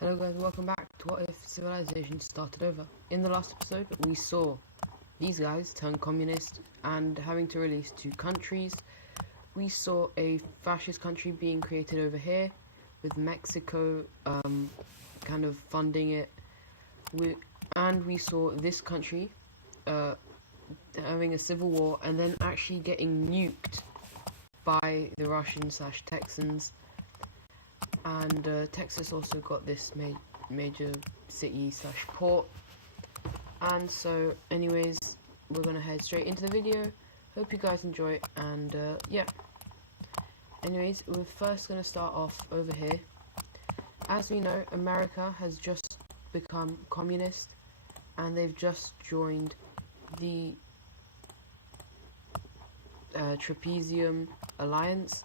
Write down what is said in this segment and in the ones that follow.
Hello guys, welcome back to What If Civilization Started Over. In the last episode, we saw these guys turn communist and having to release two countries. We saw a fascist country being created over here, with Mexico kind of funding it. And we saw this country having a civil war and then actually getting nuked by the Russians/Texans. And Texas also got this major city/port. And so anyways, we're gonna head straight into the video. Hope you guys enjoy, and yeah. Anyways, we're first gonna start off over here. As we know, America has just become communist, and they've just joined the Trapezium Alliance.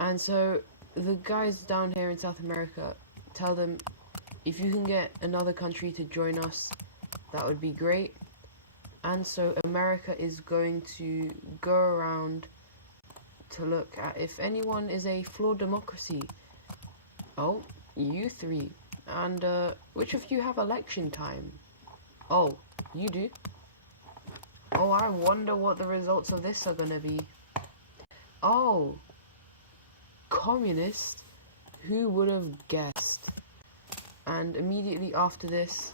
And so the guys down here in South America tell them, if you can get another country to join us, that would be great. And so America is going to go around to look at if anyone is a flawed democracy. Oh, you three. And which of you have election time? Oh, you do? Oh, I wonder what the results of this are gonna be. Oh, communist? Who would have guessed? And immediately after this,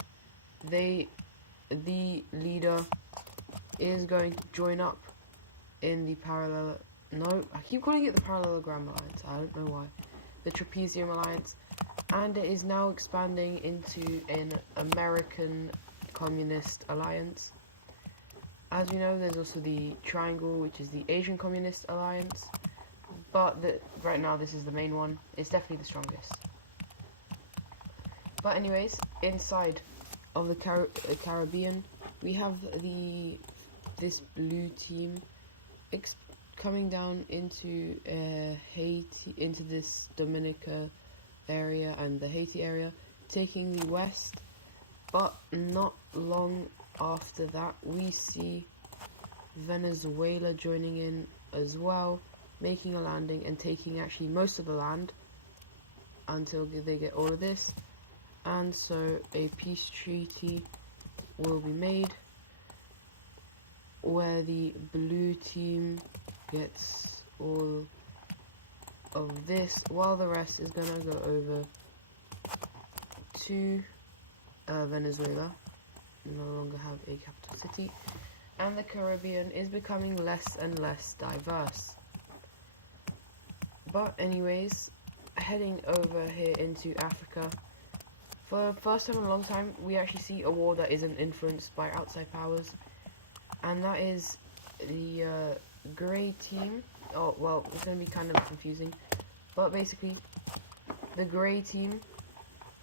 the leader is going to join up in the no, I keep calling it the Parallelogram Alliance, I don't know why. The Trapezium Alliance, and it is now expanding into an American Communist Alliance. As we know, there's also the Triangle, which is the Asian Communist Alliance. But right now, this is the main one. It's definitely the strongest. But anyways, inside of the Caribbean, we have this blue team coming down into Haiti, into this Dominica area and the Haiti area, taking the west. But not long after that, we see Venezuela joining in as well, making a landing and taking actually most of the land until they get all of this. And so a peace treaty will be made where the blue team gets all of this, while the rest is gonna go over to Venezuela. No longer have a capital city, and the Caribbean is becoming less and less diverse. But anyways, heading over here into Africa, for the first time in a long time, we actually see a war that isn't influenced by outside powers, and that is the grey team. Oh, well, it's going to be kind of confusing, but basically, the grey team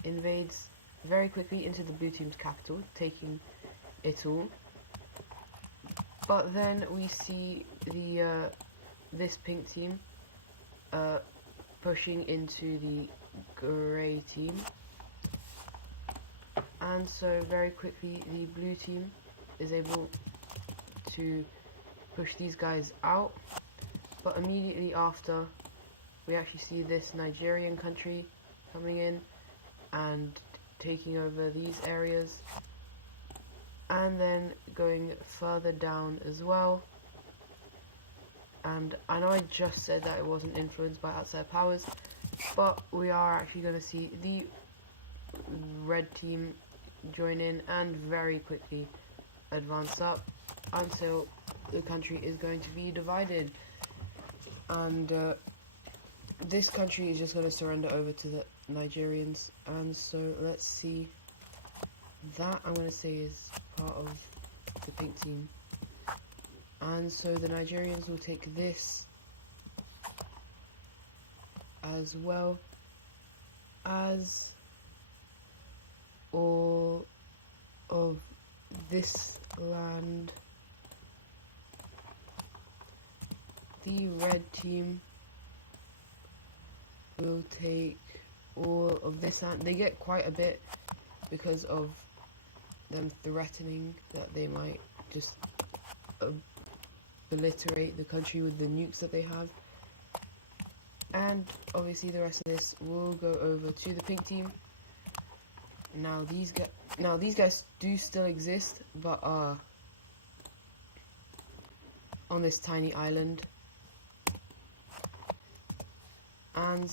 invades very quickly into the blue team's capital, taking it all. But then we see this pink team pushing into the grey team, and so very quickly the blue team is able to push these guys out. But immediately after, we actually see this Nigerian country coming in and taking over these areas, and then going further down as well. And I know I just said that it wasn't influenced by outside powers, but we are actually going to see the red team join in and very quickly advance up until the country is going to be divided. And this country is just going to surrender over to the Nigerians. And so let's see, that I'm going to say is part of the pink team. And so the Nigerians will take this, as well as all of this land. The red team will take all of this land. They get quite a bit because of them threatening that they might just obliterate the country with the nukes that they have. And obviously the rest of this will go over to the pink team, Now these guys do still exist, but on this tiny island. And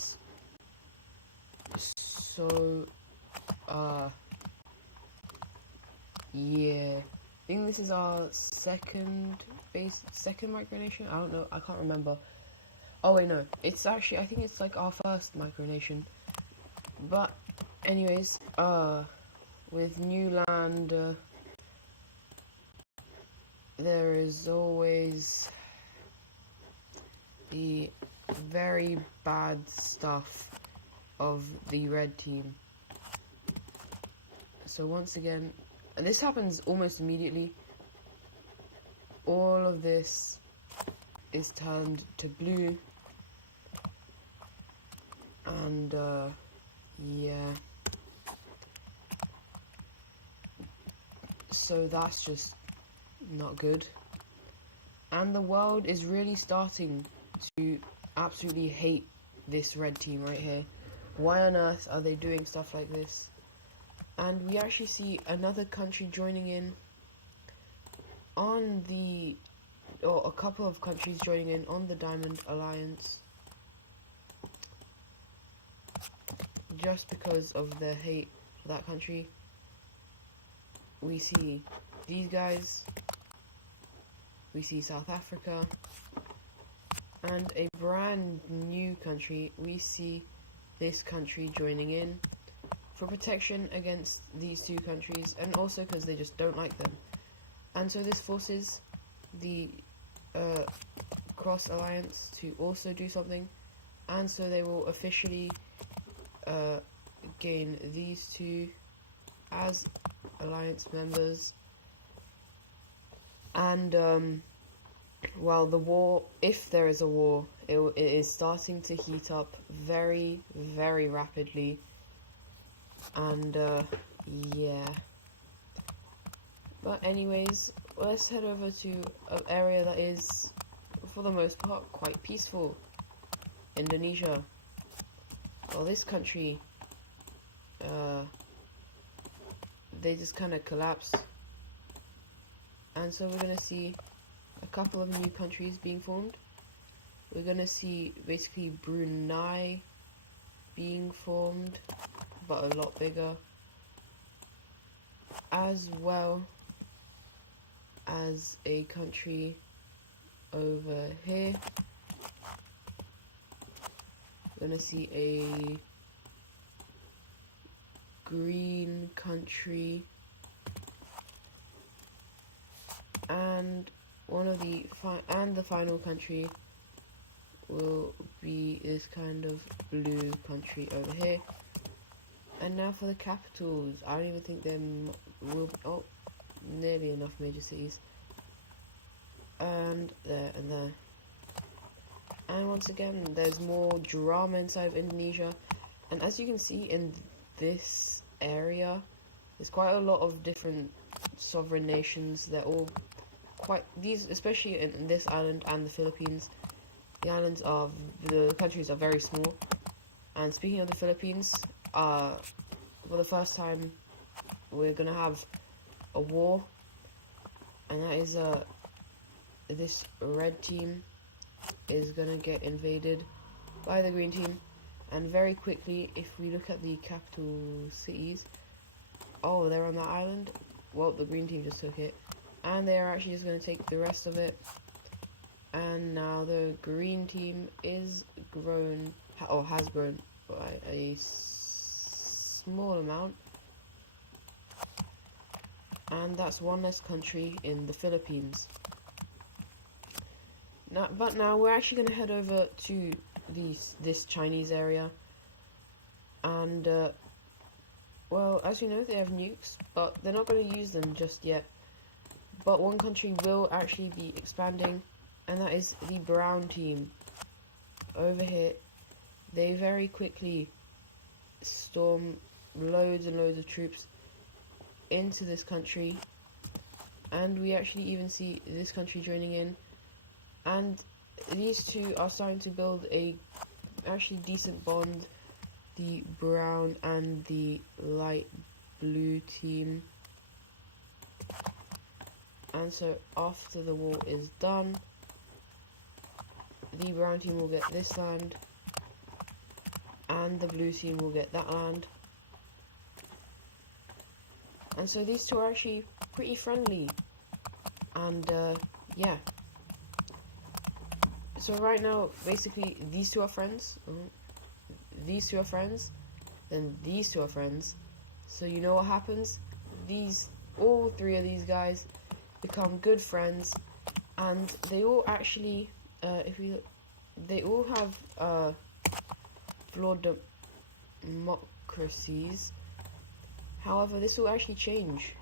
so yeah, I think this is our second micronation. I don't know, I can't remember. Oh wait, no, it's actually, I think it's like our first micronation. But anyways, with new land, there is always the very bad stuff of the red team. So once again, and this happens almost immediately, all of this is turned to blue, and yeah, so that's just not good. And the world is really starting to absolutely hate this red team right here. Why on earth are they doing stuff like this? And we actually see another country joining in on the, or a couple of countries joining in on the Diamond Alliance, just because of their hate for that country. We see these guys, we see South Africa, and a brand new country, we see this country joining in for protection against these two countries, and also because they just don't like them. And so this forces the Cross Alliance to also do something, and so they will officially gain these two as alliance members. And while the war, if there is a war, it is starting to heat up very, very rapidly. And yeah. But anyways, let's head over to an area that is, for the most part, quite peaceful. Indonesia. Well, this country, they just kind of collapse. And so we're going to see a couple of new countries being formed. We're going to see basically Brunei being formed, but a lot bigger, as well as a country over here. We're going to see a green country, and the final country will be this kind of blue country over here. And now for the capitals. I don't even think there will be, oh, nearly enough major cities. And there and there. And once again, there's more drama inside of Indonesia. And as you can see in this area, there's quite a lot of different sovereign nations. They're all quite, these, especially in this island and the Philippines, the countries are very small. And speaking of the Philippines, for the first time, we're gonna have a war, and that is this red team is gonna get invaded by the green team. And very quickly, if we look at the capital cities, oh, they're on that island. Well, the green team just took it, and they are actually just going to take the rest of it. And now the green team is grown, or has grown by a small amount, and that's one less country in the Philippines. Now we're actually going to head over to this Chinese area, and well, as we know, they have nukes, but they're not going to use them just yet. But one country will actually be expanding, and that is the brown team. Over here, they very quickly storm loads and loads of troops into this country, and we actually even see this country joining in, and these two are starting to build a actually decent bond, the brown and the light blue team. And so after the wall is done, the brown team will get this land, and the blue team will get that land. And so these two are actually pretty friendly. And yeah. So right now, basically, these two are friends. These two are friends. Then these two are friends. So you know what happens? All three of these guys become good friends, and they all actually, they all have flawed democracies. However, this will actually change.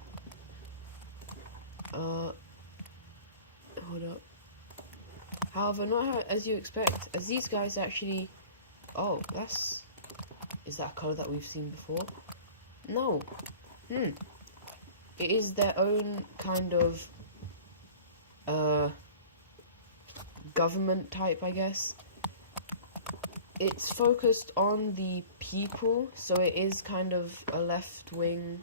Hold up. However, not as you expect, as these guys actually... Oh, is that a colour that we've seen before? No. It is their own kind of government type, I guess. It's focused on the people, so it is kind of a left wing.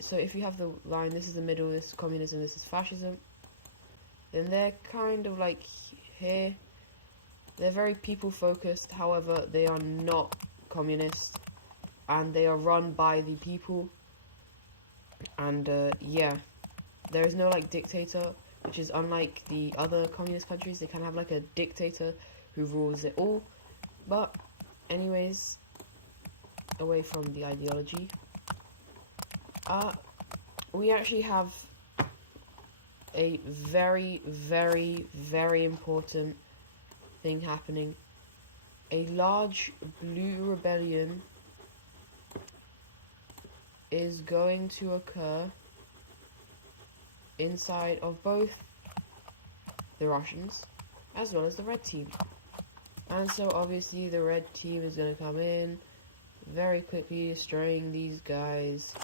So if you have the line, this is the middle, this is communism, this is fascism, then they're kind of like here. They're very people focused, however, they are not communist, and they are run by the people. And yeah, there is no like dictator, which is unlike the other communist countries. They can have like a dictator who rules it all. But anyways, away from the ideology, we actually have a very, very, very important thing happening. A large blue rebellion is going to occur inside of both the Russians as well as the red team. And so obviously the red team is going to come in very quickly, destroying these guys.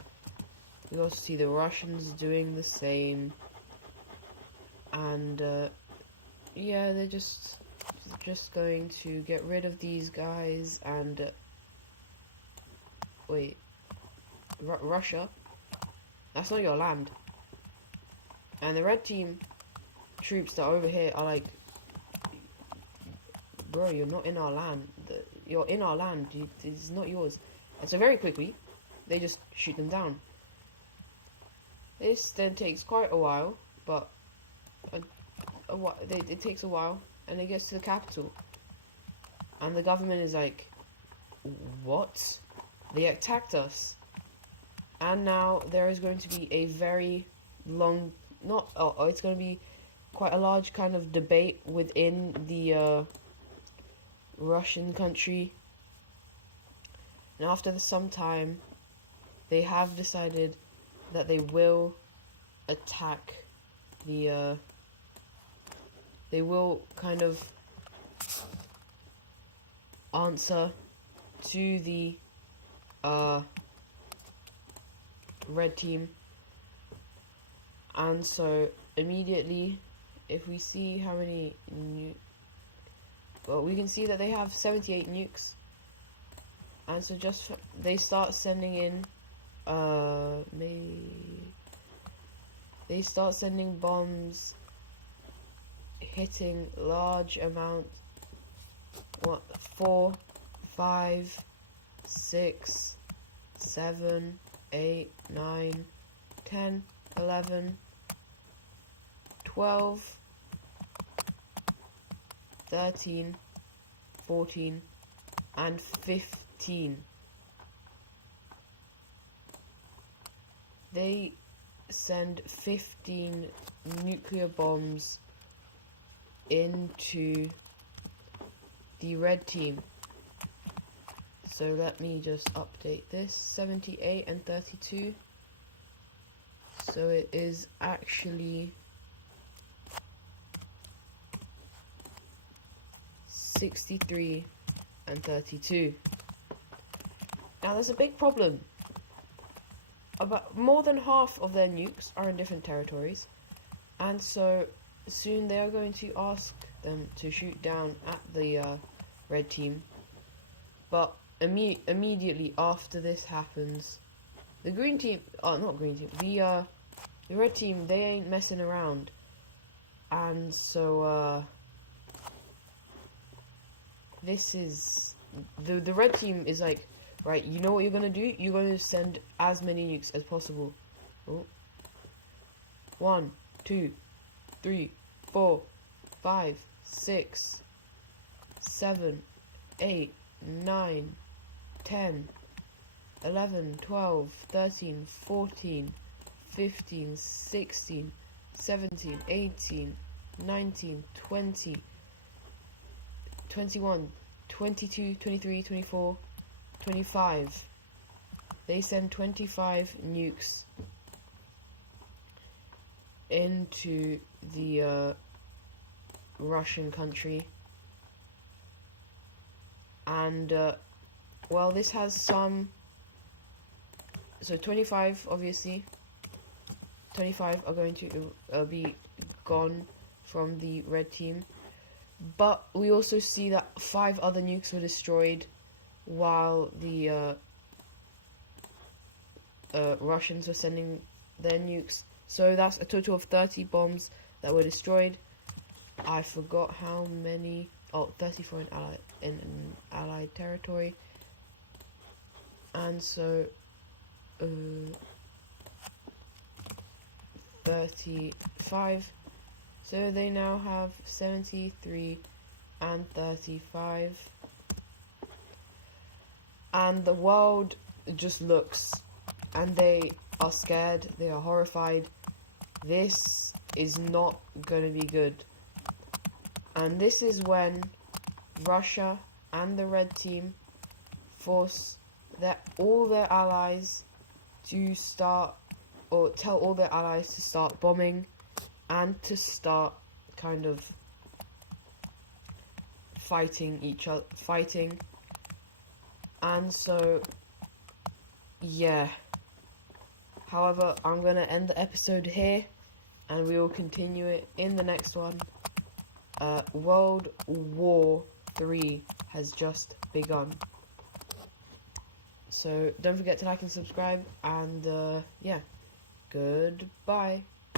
We also see the Russians doing the same. And yeah, they're just going to get rid of these guys. And wait, Russia, that's not your land. And the red team troops that are over here are like, bro, you're not in our land. You're in our land. It's not yours. And so very quickly, they just shoot them down. This then takes quite a while, but it takes a while, and it gets to the capital. And the government is like, what? They attacked us. And now there is going to be a very long, it's going to be quite a large kind of debate within the Russian country. And after some time, they have decided that they will attack the they will kind of answer to the red team. And so immediately, if we see how many well, we can see that they have 78 nukes. And so they start sending in they start sending bombs, hitting large amounts. 4, 5, 6, 7, 8, 9, 10, 11, 12, 13, 14, and 15. They send 15 nuclear bombs into the red team. So let me just update this. 78 and 32. So it is actually 63 and 32. Now there's a big problem. About more than half of their nukes are in different territories, and so soon they are going to ask them to shoot down at the red team. But immediately after this happens, The green team, oh, not green team, the red team, they ain't messing around. And so, this is, the red team is like, right, you know what you're gonna do? You're gonna send as many nukes as possible. Oh. 1, 2, 3, 4, 5, 6, 7, 8, 9, 10, 11, 12, 13, 14, 15, 16, 17, 18, 19, 20, 21, 22, 23, 24, 25. They send 25 nukes into the Russian country. And well, this has some, so 25 obviously, 25 are going to be gone from the red team, but we also see that 5 other nukes were destroyed while the Russians were sending their nukes. So that's a total of 30 bombs that were destroyed. I forgot how many. Oh, 34 in allied territory. And so 35. So they now have 73 and 35. And the world just looks, and they are scared, they are horrified. This is not gonna be good. And this is when Russia and the red team force all their allies to start, or tell all their allies to start bombing and to start kind of fighting each other, and so yeah. However, I'm gonna end the episode here, and we will continue it in the next one. World War III has just begun. So don't forget to like and subscribe, and yeah, goodbye.